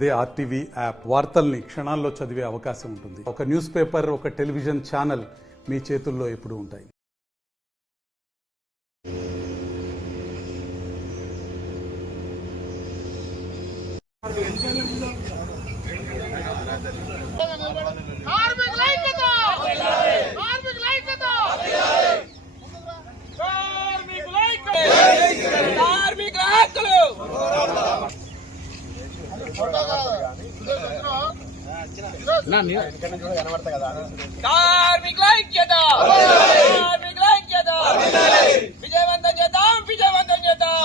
అదే RTV app వార్తల్ని క్షణాల్లో చదివే అవకాశం ఉంటుంది. ఒక న్యూస్ పేపర్, ఒక టెలివిజన్ ఛానల్ మీ చేతుల్లో ఎప్పుడూ ఉంటాయి. విజయవంతం చేద్దాం, విజయవంతం చేద్దాం,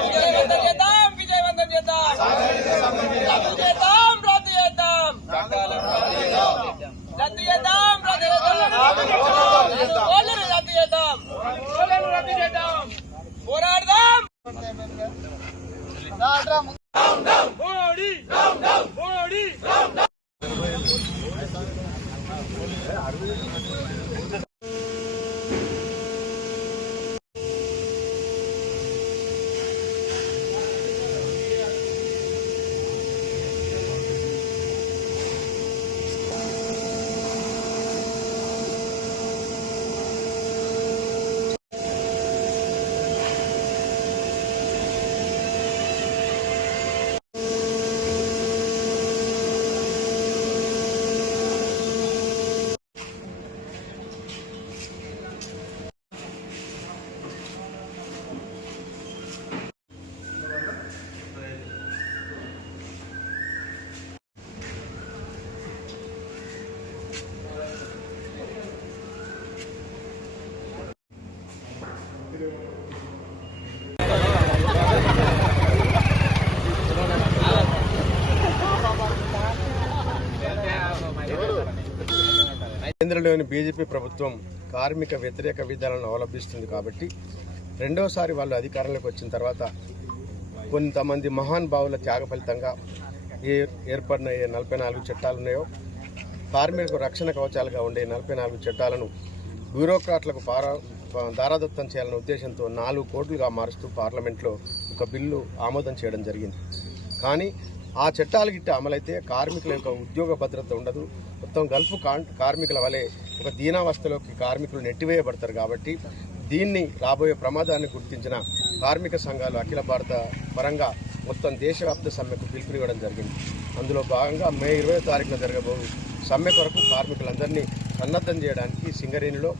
విజయవంతం చేద్దాం, విజయవంతం చేద్దాం, రద్దు చేద్దాం, రద్దు చేద్దాం, రద్దు చేద్దాం, రద్దు చేద్దాం, రద్దు చేద్దాం, పోరాడదాం. కేంద్రంలోని బీజేపీ ప్రభుత్వం కార్మిక వ్యతిరేక విధానాలను అవలంబిస్తుంది కాబట్టి రెండోసారి వాళ్ళు అధికారంలోకి వచ్చిన తర్వాత కొంతమంది మహానుభావుల త్యాగ ఫలితంగా ఏర్పడిన 44 చట్టాలు ఉన్నాయో, కార్మికులకు రక్షణ కవచాలుగా ఉండే 44 చట్టాలను బ్యూరోక్రాట్లకు దారాదత్తం చేయాలనే ఉద్దేశంతో 4 కోట్లుగా మారుస్తూ పార్లమెంట్లో ఒక బిల్లు ఆమోదం చేయడం జరిగింది. కానీ ఆ చట్టాలు గిట్ట అమలైతే కార్మికుల యొక్క ఉద్యోగ భద్రత ఉండదు. మొత్తం గల్ఫ్ కార్మికుల వలె ఒక దీనావస్థలోకి కార్మికులు నెట్టివేయబడతారు. కాబట్టి దీన్ని రాబోయే ప్రమాదాన్ని గుర్తించిన కార్మిక సంఘాలు అఖిల భారత పరంగా మొత్తం దేశవ్యాప్త సమ్మెకు పిలుపునివ్వడం జరిగింది. అందులో భాగంగా మే 20వ తారీఖున జరగబోయే సమ్మె కొరకు కార్మికులందరినీ సన్నద్ధం చేయడానికి సింగరేణిలో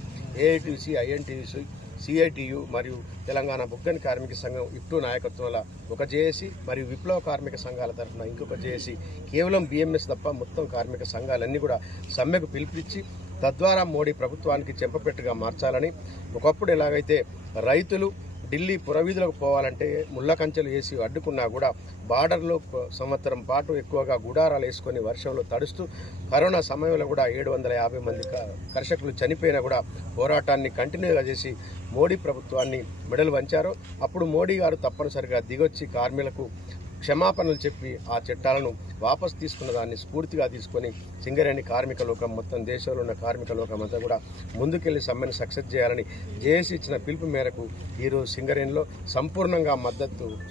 ఏఐటీసీ, ఐఎన్టీసీ, సిఐటియు మరియు తెలంగాణ బొగ్గని కార్మిక సంఘం ఇప్టు నాయకత్వంలో ఒక జేఏసీ మరియు విప్లవ కార్మిక సంఘాల తరఫున ఇంకొక జేఏసీ, కేవలం బిఎంఎస్ తప్ప మొత్తం కార్మిక సంఘాలన్నీ కూడా సమ్మెకు పిలుపునిచ్చి తద్వారా మోడీ ప్రభుత్వానికి చెంపపెట్టుగా మార్చాలని, ఒకప్పుడు ఎలాగైతే రైతులు ఢిల్లీ పురవీధులకు పోవాలంటే ముళ్ళ కంచెలు వేసి అడ్డుకున్నా కూడా బార్డర్లో సంవత్సరం పాటు ఎక్కువగా గుడారాలు వేసుకొని వర్షంలో తడుస్తూ కరోనా సమయంలో కూడా 750 మంది కర్షకులు చనిపోయినా కూడా పోరాటాన్ని కంటిన్యూగా చేసి మోడీ ప్రభుత్వాన్ని మెడలు వంచారో అప్పుడు మోడీ గారు తప్పనిసరిగా దిగొచ్చి కార్మికులకు క్షమాపణలు చెప్పి ఆ చట్టాలను వాపసు తీసుకున్న దాన్ని స్ఫూర్తిగా తీసుకొని సింగరేణి కార్మిక లోకం, మొత్తం దేశంలో ఉన్న కార్మిక లోకం అంతా కూడా ముందుకెళ్లి సమ్మెను సక్సెస్ చేయాలని జేఏసీ ఇచ్చిన పిలుపు మేరకు ఈరోజు సింగరేణిలో సంపూర్ణంగా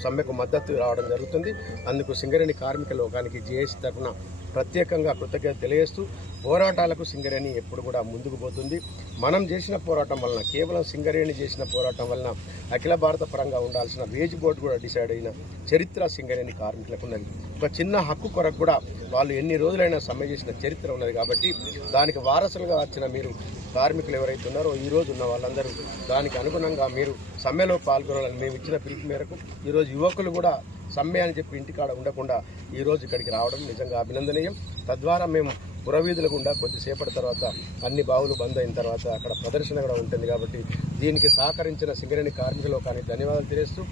సమ్మెకు మద్దతు రావడం జరుగుతుంది. అందుకు సింగరేణి కార్మిక లోకానికి జేఏసీ తరఫున ప్రత్యేకంగా కృతజ్ఞత తెలియజేస్తూ పోరాటాలకు సింగరేణి ఎప్పుడు కూడా ముందుకు పోతుంది. మనం చేసిన పోరాటం వలన, కేవలం సింగరేణి చేసిన పోరాటం వలన అఖిల భారత పరంగా ఉండాల్సిన వేజ్ బోర్డు కూడా డిసైడ్ అయిన చరిత్ర సింగరేణి కార్మికులకు ఉన్నది. ఒక చిన్న హక్కు కొరకు కూడా వాళ్ళు ఎన్ని రోజులైనా సమ్మె చేసిన చరిత్ర ఉన్నది. కాబట్టి దానికి వారసులుగా వచ్చిన మీరు కార్మికులు ఎవరైతే ఉన్నారో ఈరోజు ఉన్న వాళ్ళందరూ దానికి అనుగుణంగా మీరు సమ్మెలో పాల్గొనాలని మేము ఇచ్చిన పిలుపు మేరకు ఈరోజు యువకులు కూడా సమ్మె అని చెప్పి ఇంటికాడ ఉండకుండా ఈరోజు ఇక్కడికి రావడం నిజంగా అభినందనీయం. తద్వారా మేము పురవీధుల గుండా కొద్దిసేపటి తర్వాత అన్ని బావులు బంద్ అయిన తర్వాత అక్కడ ప్రదర్శన కూడా ఉంటుంది. కాబట్టి దీనికి సహకరించిన సింగరేణి కార్మిక లోకానికి ధన్యవాదాలు తెలియజేస్తూ,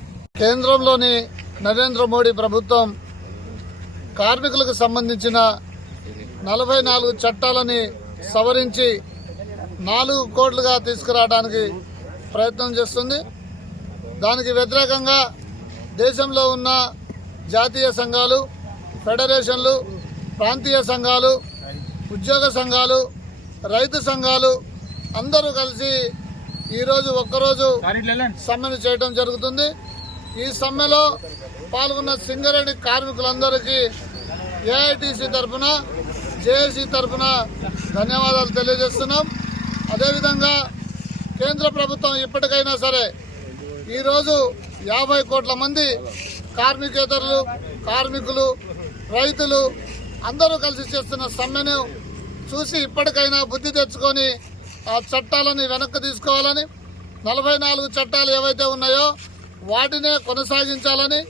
కేంద్రంలోని నరేంద్ర మోడీ ప్రభుత్వం కార్మికులకు సంబంధించిన 44 చట్టాలని సవరించి 4 కోట్లుగా తీసుకురావడానికి ప్రయత్నం చేస్తుంది. దానికి వ్యతిరేకంగా దేశంలో ఉన్న జాతీయ సంఘాలు, ఫెడరేషన్లు, ప్రాంతీయ సంఘాలు, ఉద్యోగ సంఘాలు, రైతు సంఘాలు అందరూ కలిసి ఈరోజు ఒక్కరోజు సమ్మెను చేయడం జరుగుతుంది. ఈ సమ్మెలో పాల్గొన్న సింగరేణి కార్మికులందరికీ ఏఐటీసీ తరఫున జేఏసీ తరఫున ధన్యవాదాలు తెలియజేస్తున్నాం. అదేవిధంగా కేంద్ర ప్రభుత్వం ఇప్పటికైనా సరే ఈరోజు 50 కోట్ల మంది కార్మికేతరులు, కార్మికులు, రైతులు అందరూ కలిసి చేస్తున్న సమ్మెను చూసి ఇప్పటికైనా బుద్ధి తెచ్చుకొని ఆ చట్టాలని వెనక్కి తీసుకోవాలని, 44 చట్టాలు ఏవైతే ఉన్నాయో వాటినే కొనసాగించాలని,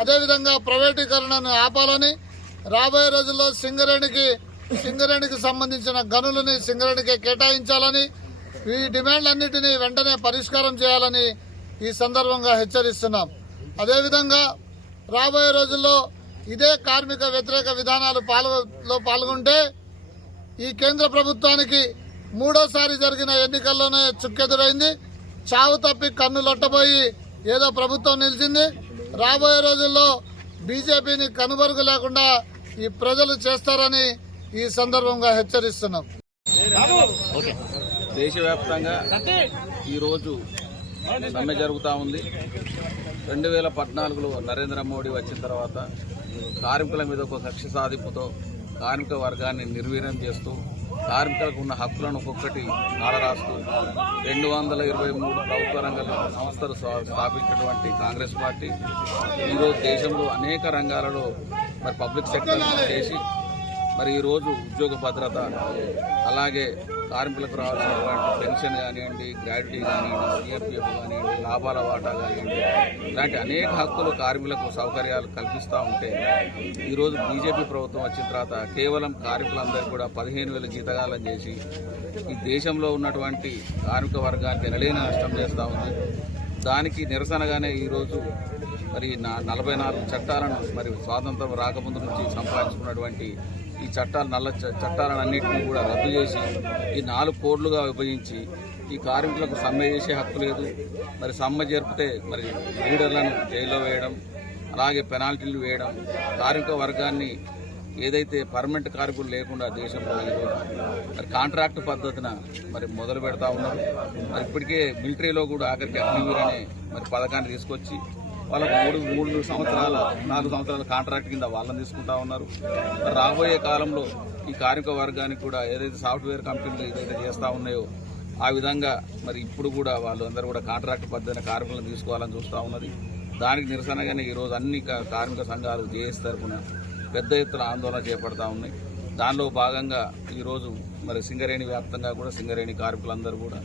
అదేవిధంగా ప్రైవేటీకరణను ఆపాలని, రాబోయే రోజుల్లో సింగరేణికి సంబంధించిన గనులని సింగరేణికి కేటాయించాలని, ఈ డిమాండ్లన్నింటినీ వెంటనే పరిష్కారం చేయాలని ఈ సందర్భంగా హెచ్చరిస్తున్నాం. అదేవిధంగా రాబోయే రోజుల్లో ఇదే కార్మిక వ్యతిరేక విధానాలు పాల్గొంటే ఈ కేంద్ర ప్రభుత్వానికి 3వ జరిగిన ఎన్నికల్లోనే చుక్కెదురైంది. చావు తప్పి కన్ను లొట్టబోయి ఏదో ప్రభుత్వం నిలిచింది. రాబోయే రోజుల్లో బీజేపీని కనుబరుగు లేకుండా ఈ ప్రజలు చేస్తారని ఈ సందర్భంగా హెచ్చరిస్తున్నాం. దేశవ్యాప్తంగా ఈరోజు సమ్మె జరుగుతూ ఉంది. 2014లో నరేంద్ర మోడీ వచ్చిన తర్వాత కార్మికుల మీద ఒక కక్ష సాధింపుతో కార్మిక వర్గాన్ని నిర్వీర్యం చేస్తూ కార్మికులకు ఉన్న హక్కులను ఒక్కొక్కటి కాలరాస్తూ 223 ప్రభుత్వ రంగ సంస్థలు స్థాపించినటువంటి కాంగ్రెస్ పార్టీ ఈరోజు దేశంలో అనేక రంగాలలో మరి పబ్లిక్ సెక్టర్ చేసి మరి ఈరోజు ఉద్యోగ భద్రత, అలాగే కార్మికులకు రావాల్సినటువంటి పెన్షన్ కానివ్వండి, గ్రాడ్యుటీ కానివ్వండి, సిఆర్పిఎఫ్ కానివ్వండి, లాభాల వాటా కానివ్వండి, ఇలాంటి అనేక హక్కులు కార్మికులకు సౌకర్యాలు కల్పిస్తూ ఉంటే ఈరోజు బీజేపీ ప్రభుత్వం వచ్చిన తర్వాత కేవలం కార్మికులందరికీ కూడా 15,000 జీతగాలం చేసి ఈ దేశంలో ఉన్నటువంటి కార్మిక వర్గానికి ఎనలేని నష్టం చేస్తూ ఉంది. దానికి నిరసనగానే ఈరోజు మరి 44 చట్టాలను మరి స్వాతంత్రం రాకముందు నుంచి సంపాదించుకున్నటువంటి ఈ నల్ల చట్టాలన్నింటినీ కూడా రద్దు చేసి ఈ 4 కోడ్లుగా విభజించి ఈ కార్మికులకు సమ్మె చేసే హక్కు లేదు. మరి సమ్మె జరిపితే మరి లీడర్లను జైల్లో వేయడం, అలాగే పెనాల్టీలు వేయడం, కార్మిక వర్గాన్ని ఏదైతే పర్మనెంట్ కార్మికులు లేకుండా దేశంలో ఈరోజు మరి కాంట్రాక్ట్ పద్ధతిన మరి మొదలు పెడతా ఉన్నారు. మరి ఇప్పటికే మిలిటరీలో కూడా ఆఖరికి అగ్నివీర్ అనే మరి పథకాన్ని తీసుకొచ్చి వాళ్ళకు 4 సంవత్సరాల కాంట్రాక్ట్ కింద వాళ్ళని తీసుకుంటా ఉన్నారు. మరి రాబోయే కాలంలో ఈ కార్మిక వర్గానికి కూడా ఏదైతే సాఫ్ట్వేర్ కంపెనీలు ఏదైతే చేస్తూ ఉన్నాయో ఆ విధంగా మరి ఇప్పుడు కూడా వాళ్ళు అందరూ కూడా కాంట్రాక్ట్ పద్ధతిన కార్మికులను తీసుకోవాలని చూస్తూ ఉన్నది. దానికి నిరసనగానే ఈరోజు అన్ని కార్మిక సంఘాలు జేఏసీ తరఫున పెద్ద ఎత్తున ఆందోళన చేపడతా ఉన్నాయి. దానిలో భాగంగా ఈరోజు మరి సింగరేణి వ్యాప్తంగా కూడా సింగరేణి కార్మికులందరూ కూడా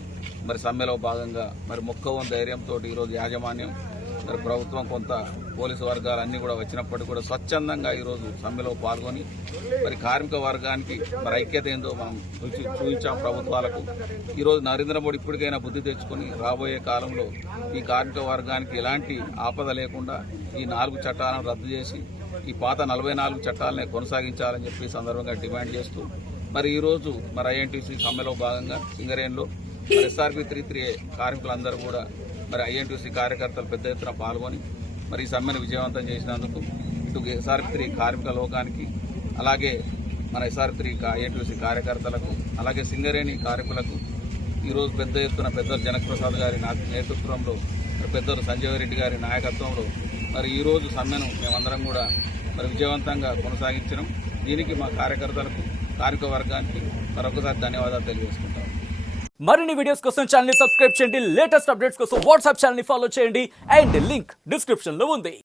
మరి సమ్మెలో భాగంగా మరి మొక్కవోని ధైర్యంతో ఈరోజు యాజమాన్యం మరి ప్రభుత్వం కొంత పోలీసు వర్గాలన్నీ కూడా వచ్చినప్పటికీ కూడా స్వచ్ఛందంగా ఈరోజు సమ్మెలో పాల్గొని మరి కార్మిక వర్గానికి మరి ఐక్యత ఏందో మనం చూపించాం ప్రభుత్వాలకు. ఈరోజు నరేంద్ర మోడీ ఇప్పటికైనా బుద్ధి తెచ్చుకొని రాబోయే కాలంలో ఈ కార్మిక వర్గానికి ఎలాంటి ఆపద లేకుండా ఈ 4 చట్టాలను రద్దు చేసి ఈ పాత 44 చట్టాలనే కొనసాగించాలని చెప్పి సందర్భంగా డిమాండ్ చేస్తూ మరి ఈరోజు మరి ఐఎన్టీసీ సమ్మెలో భాగంగా సింగరేణిలో మరి ఎస్ఆర్పి 33A కార్మికులందరూ కూడా మరి ఐఎన్టీసీ కార్యకర్తలు పెద్ద ఎత్తున పాల్గొని మరి ఈ సమ్మెను విజయవంతం చేసినందుకు ఇటు ఎస్ఆర్పి కార్మిక లోకానికి, అలాగే మన ఎస్ఆర్పి ఐఎన్టీసీ కార్యకర్తలకు, అలాగే సింగరేణి కార్మికులకు ఈరోజు పెద్ద ఎత్తున పెద్దలు జనకప్రసాద్ గారి నేతృత్వంలో, పెద్దలు సంజయ్ రెడ్డి గారి నాయకత్వంలో మరి ఈరోజు సమ్మెను మేమందరం కూడా మరి విజయవంతంగా కొనసాగించడం, దీనికి మా కార్యకర్తలకు, కార్మిక వర్గానికి మరొకసారి ధన్యవాదాలు తెలియజేసుకుంటాం. మరిన్ని వీడియోస్ కోసం ఛానల్ ని సబ్స్క్రైబ్ చేయండి. లేటెస్ట్ అప్డేట్స్ కోసం వాట్సాప్ ఛానల్ ని ఫాలో చేయండి. అండ్ లింక్ డిస్క్రిప్షన్ లో ఉంది.